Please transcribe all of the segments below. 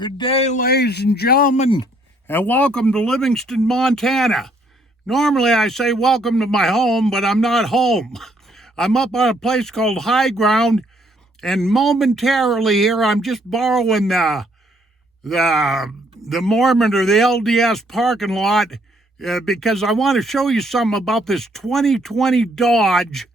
Good day, ladies and gentlemen, and welcome to Livingston, Montana. Normally I say welcome to my home, but I'm not home. I'm up on a place called High Ground, and momentarily here I'm just borrowing the Mormon or the LDS parking lot because I want to show you something about this 2020 Dodge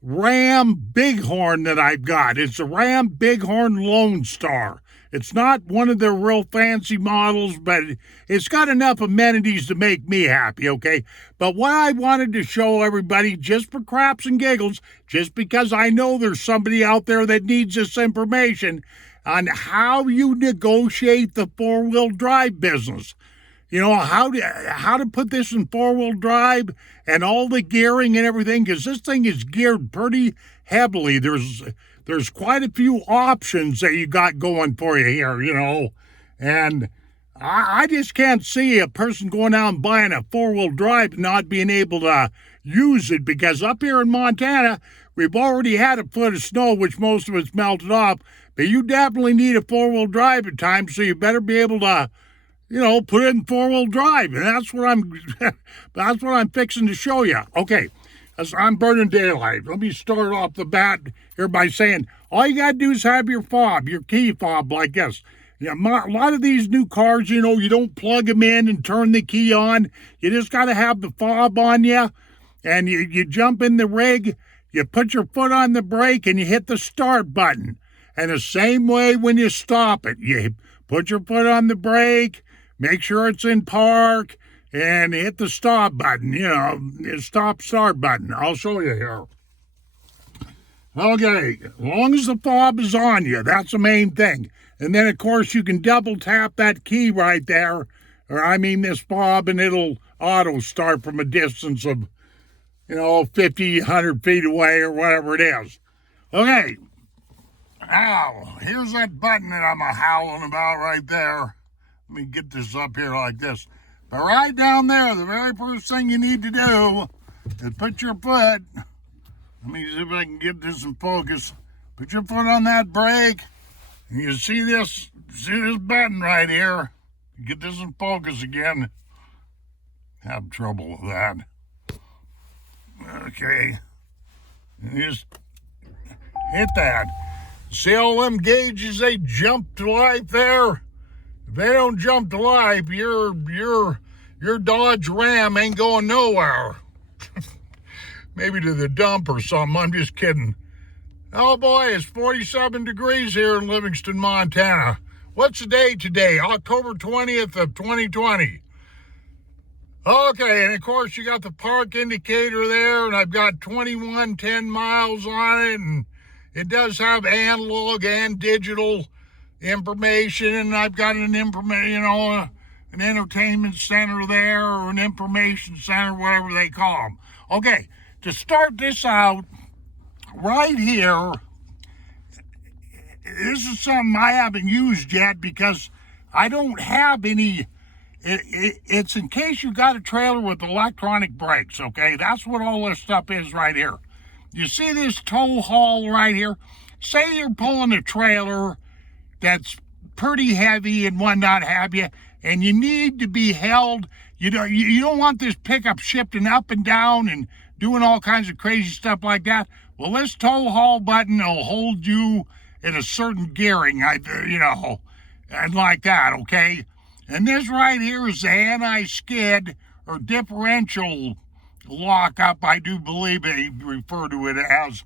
Ram Bighorn that I've got. It's a Ram Bighorn Lonestar. It's not one of their real fancy models, but it's got enough amenities to make me happy, okay? But what I wanted to show everybody, just for craps and giggles, just because I know there's somebody out there that needs this information on how you negotiate the four-wheel drive business. You know, how to put this in four-wheel drive and all the gearing and everything, because this thing is geared pretty heavily. There's quite a few options that you got going for you here, you know. And I just can't see a person going out and buying a four-wheel drive and not being able to use it, because up here in Montana, we've already had a foot of snow, which most of it's melted off, but you definitely need a four-wheel drive at times, so you better be able to, you know, put it in four-wheel drive. And that's what I'm fixing to show you. Okay. I'm burning daylight. Let me start off the bat here by saying, all you got to do is have your fob, your key fob like this. Yeah, a lot of these new cars, you know, you don't plug them in and turn the key on. You just got to have the fob on you, and you jump in the rig, you put your foot on the brake, and you hit the start button. And the same way when you stop it, you put your foot on the brake, make sure it's in park, and hit the stop button, you know, start button. I'll show you here. Okay, as long as the fob is on you, that's the main thing. And then, of course, you can double tap that key right there, or I mean this fob, and it'll auto start from a distance of, you know, 50, 100 feet away or whatever it is. Okay, now, here's that button that I'm howling about right there. Let me get this up here like this. But right down there, the very first thing you need to do is put your foot, let me see if I can get this in focus, put your foot on that brake, and you see this button right here. Get this in focus again. Have trouble with that. Okay. And just hit that. See all them gauges, they jump to life there? If they don't jump to life, your Dodge Ram ain't going nowhere. Maybe to the dump or something. I'm just kidding. Oh boy, it's 47 degrees here in Livingston, Montana. What's the date today? October 20th of 2020. Okay, and of course you got the park indicator there, and I've got 2110 miles on it, and it does have analog and digital information, and I've got an entertainment center there, or an information center, whatever they call them. Okay, to start this out, right here, this is something I haven't used yet because I don't have any. It's in case you got a trailer with electronic brakes, okay? That's what all this stuff is right here. You see this tow haul right here? Say you're pulling a trailer that's pretty heavy and whatnot have you, and you need to be held. You don't want this pickup shifting up and down and doing all kinds of crazy stuff like that. Well, this tow haul button will hold you in a certain gearing, and like that, okay? And this right here is the anti-skid or differential lockup, I do believe they refer to it as.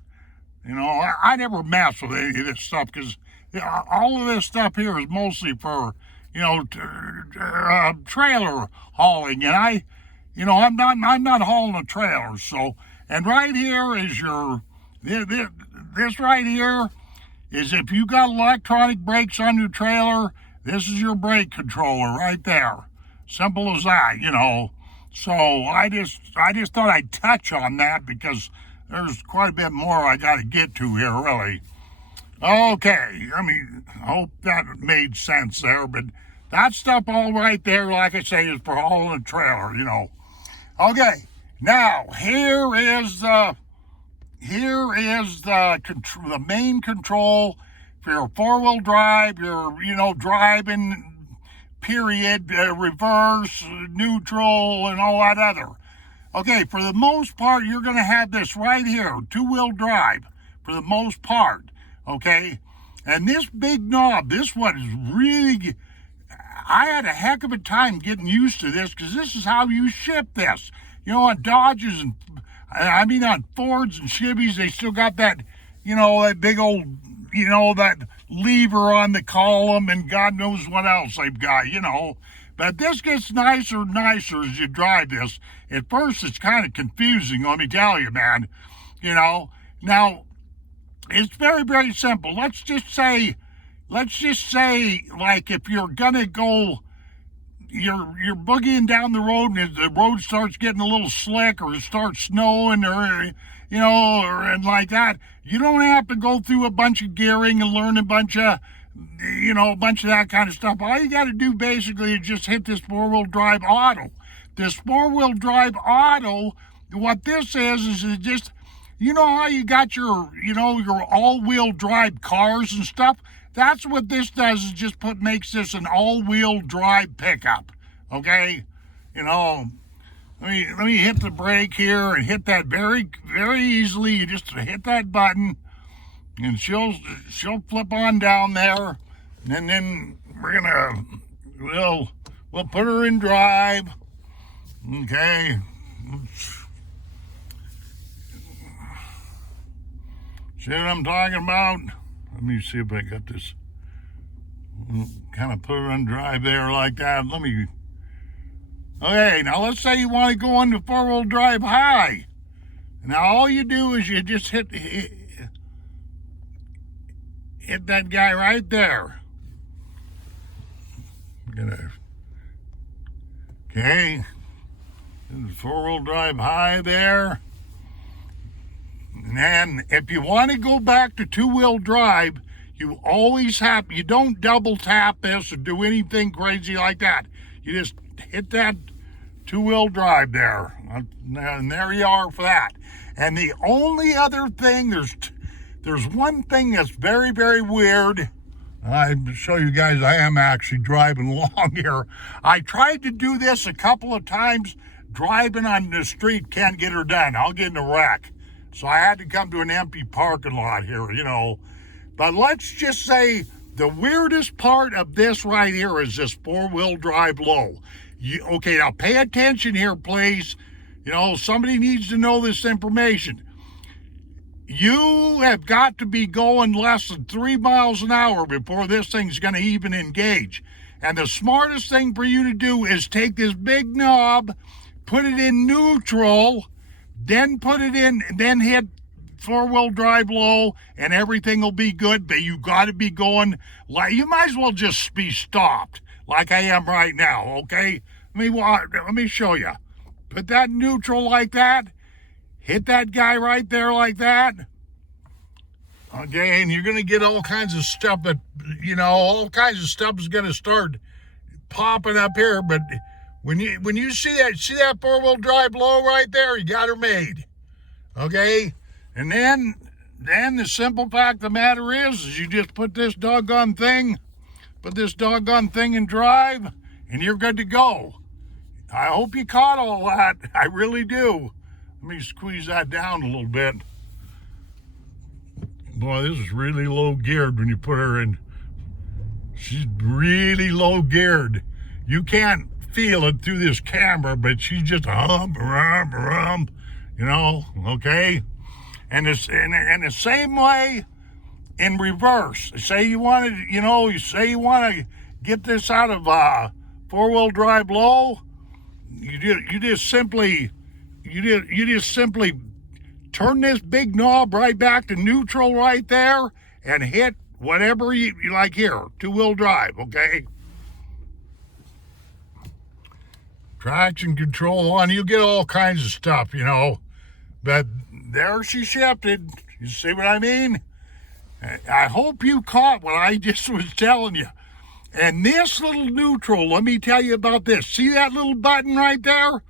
You know, I never mess with any of this stuff because all of this stuff here is mostly for, you know, trailer hauling, and I'm not hauling a trailer. So, and right here is this right here is if you got electronic brakes on your trailer, this is your brake controller right there. Simple as that, you know. So I just thought I'd touch on that because there's quite a bit more I got to get to here, really. Okay, I hope that made sense there, but that stuff all right there, like I say, is for hauling a trailer, you know. Okay, now here is the main control you're four-wheel drive, you're, driving, period, reverse, neutral, and all that other. Okay, for the most part, you're going to have this right here, two-wheel drive, for the most part, okay? And this big knob, this one is really, I had a heck of a time getting used to this, because this is how you ship this. On Dodges and, on Fords and Chevys, they still got that, that big old, that lever on the column, and God knows what else they've got, But this gets nicer and nicer as you drive this. At first, it's kind of confusing, let me tell you, man. Now, it's very, very simple. Let's just say, like, if you're gonna go, you're boogieing down the road, and the road starts getting a little slick, or it starts snowing, or and like that, you don't have to go through a bunch of gearing and learn a bunch of that kind of stuff. All you got to do basically is just hit this four-wheel drive auto. This four-wheel drive auto, what this is it just, how you got your all-wheel drive cars and stuff? That's what this does, is just makes this an all-wheel drive pickup, okay? Let me hit the brake here and hit that very, very easily. You just hit that button, and she'll flip on down there, and then we'll put her in drive. Okay. See what I'm talking about? Let me see if I got this. Kind of put her in drive there like that. Okay, now let's say you want to go into four-wheel drive high. Now all you do is you just hit that guy right there. Okay, four-wheel drive high there. And then if you want to go back to two-wheel drive, you don't double tap this or do anything crazy like that. You just hit that two-wheel drive there, and there you are for that. And the only other thing, there's one thing that's very, very weird. I'll show you guys, I am actually driving along here. I tried to do this a couple of times. Driving on the street can't get her done. I'll get in a wreck. So I had to come to an empty parking lot here, But let's just say the weirdest part of this right here is this four-wheel drive low. Okay, now pay attention here, please. Somebody needs to know this information. You have got to be going less than 3 miles an hour before this thing's going to even engage. And the smartest thing for you to do is take this big knob, put it in neutral, then then hit four-wheel drive low, and everything will be good. But you got to be going, you might as well just be stopped like I am right now, okay? Let me show you. Put that in neutral like that. Hit that guy right there like that. Okay, and you're going to get all kinds of stuff all kinds of stuff is going to start popping up here. But when you see that four-wheel drive low right there, you got her made. Okay? And then the simple fact of the matter is you just put this doggone thing in drive, and you're good to go. I hope you caught all that. I really do. Let me squeeze that down a little bit. Boy, this is really low geared when you put her in. She's really low geared. You can't feel it through this camera, but she's just okay? And the same way in reverse. Say you want to get this out of four-wheel drive low, you just simply turn this big knob right back to neutral right there and hit whatever you like here, two-wheel drive, okay? Traction control on, you get all kinds of stuff, But there she shifted. You see what I mean? I hope you caught what I just was telling you. And this little neutral, let me tell you about this. See that little button right there?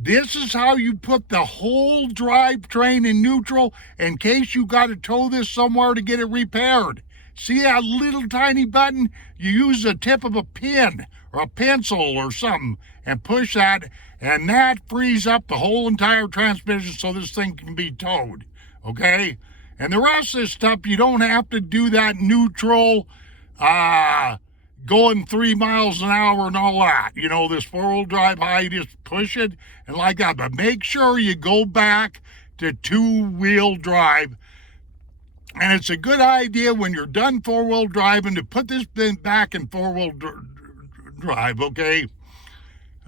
This is how you put the whole drivetrain in neutral in case you got to tow this somewhere to get it repaired. See that little tiny button? You use the tip of a pen or a pencil or something and push that, and that frees up the whole entire transmission so this thing can be towed, okay? And the rest of this stuff, you don't have to do that neutral, going 3 miles an hour and all that. You know, this four-wheel drive high, you just push it and like that. But make sure you go back to two-wheel drive. And it's a good idea when you're done four-wheel driving to put this thing back in four-wheel drive, okay?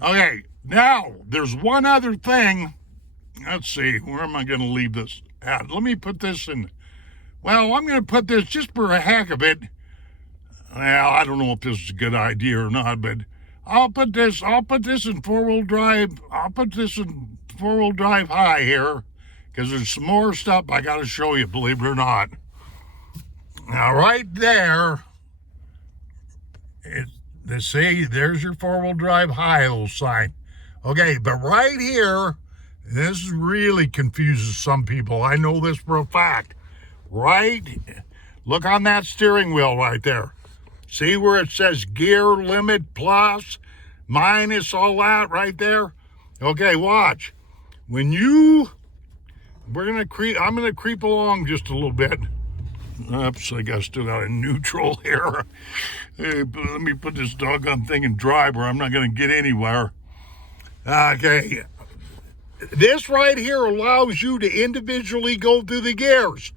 Okay, now, there's one other thing. Let's see, where am I going to leave this at? Let me put this in. Well, I'm going to put this just for a heck of it. Well, I don't know if this is a good idea or not, but I'll put this in four-wheel drive. I'll put this in four-wheel drive high here, because there's some more stuff I got to show you, believe it or not. Now, right there, they say there's your four-wheel drive high little sign. Okay, but right here, this really confuses some people. I know this for a fact. Right? Look on that steering wheel right there. See where it says gear limit plus, minus, all that right there? Okay, watch. I'm gonna creep along just a little bit. Oops, I still got a neutral here. Hey, let me put this doggone thing in drive or I'm not gonna get anywhere. Okay. This right here allows you to individually go through the gears.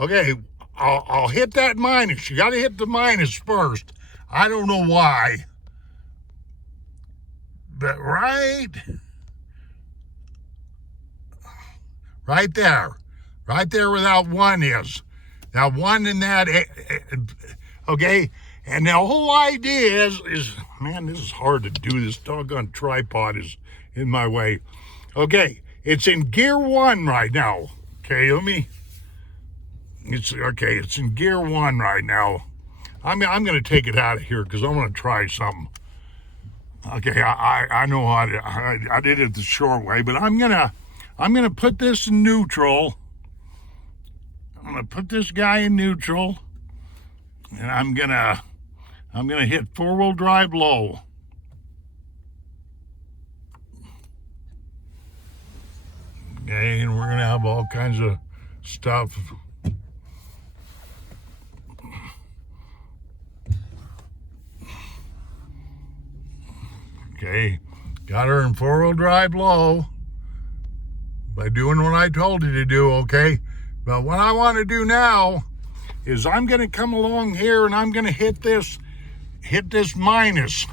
Okay, I'll hit that minus. You got to hit the minus first. I don't know why. But right there where that one is. That one in that, okay? And the whole idea is, man, this is hard to do. This doggone tripod is in my way. Okay, it's in gear 1 right now. Okay, it's in gear 1 right now. I'm going to take it out of here because I want to try something. Okay, I know how I did it the short way, but I'm gonna put this in neutral. I'm gonna put this guy in neutral, and I'm gonna hit four-wheel drive low. Okay, and we're gonna have all kinds of stuff. Okay, got her in four-wheel drive low by doing what I told you to do, okay? But what I want to do now is I'm going to come along here and I'm going to hit this minus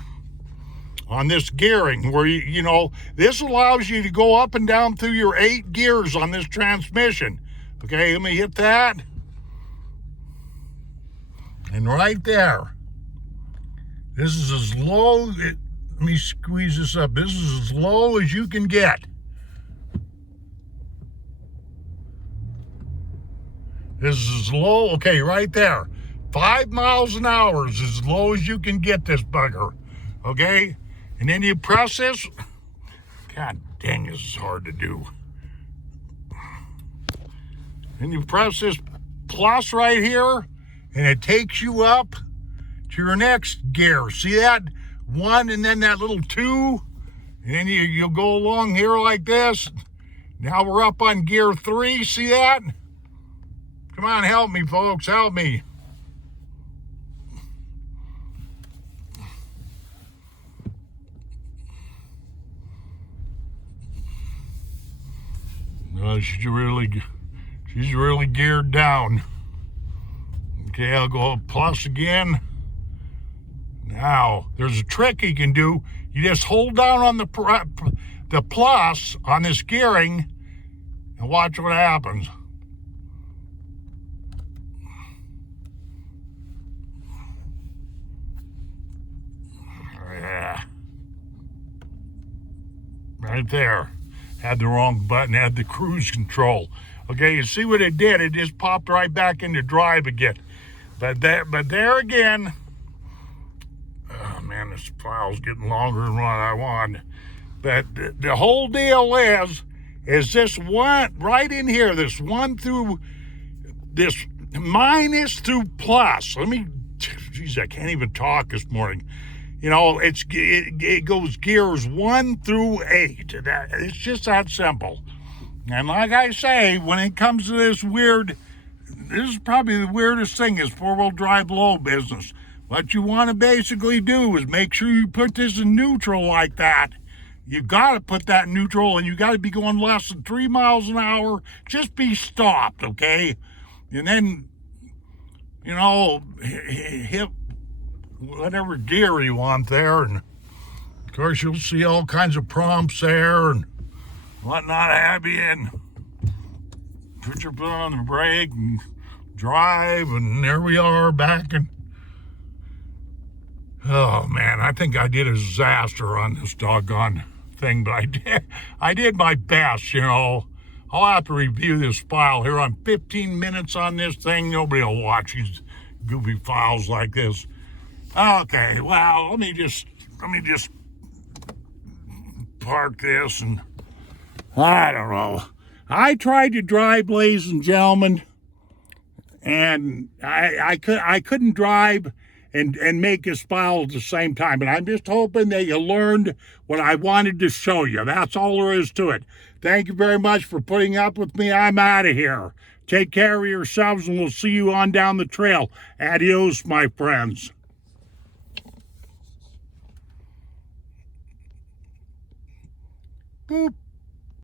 on this gearing where, you know, this allows you to go up and down through your 8 gears on this transmission. Okay, let me hit that. And right there, this is as low, let me squeeze this up. This is as low as you can get. This is as low, okay, right there. 5 miles an hour is as low as you can get this bugger, okay? And then you press this. God dang, this is hard to do. And you press this plus right here, and it takes you up to your next gear. See that? 1 and then that little 2. And then you'll go along here like this. Now we're up on gear 3. See that? Come on, help me, folks. Help me. She's really geared down. Okay, I'll go plus again. Now, there's a trick you can do. You just hold down on the plus on this gearing and watch what happens. Yeah. Right there. Had the wrong button, had the cruise control. Okay, you see what it did? It just popped right back into drive again. But there again, oh man, this file's getting longer than what I want. But the whole deal is this one right in here, this one through this minus through plus. Geez, I can't even talk this morning. You know, it goes gears 1 through 8. It's just that simple. And like I say, when it comes to this is probably the weirdest thing is four-wheel drive low business. What you want to basically do is make sure you put this in neutral like that. You got to put that in neutral, and you got to be going less than 3 miles an hour. Just be stopped, okay? And then, you know, hit whatever gear you want there, and of course you'll see all kinds of prompts there and whatnot have you, and put your foot on the brake and drive, and there we are back. And oh man, I think I did a disaster on this doggone thing, but I did my best, you know. I'll have to review this file here. I'm 15 minutes on this thing. Nobody will watch these goofy files like this. Okay, well, let me just park this, and I don't know. I tried to drive, ladies and gentlemen, and I couldn't drive and make this file at the same time. But I'm just hoping that you learned what I wanted to show you. That's all there is to it. Thank you very much for putting up with me. I'm out of here. Take care of yourselves, and we'll see you on down the trail. Adios, my friends. Boop.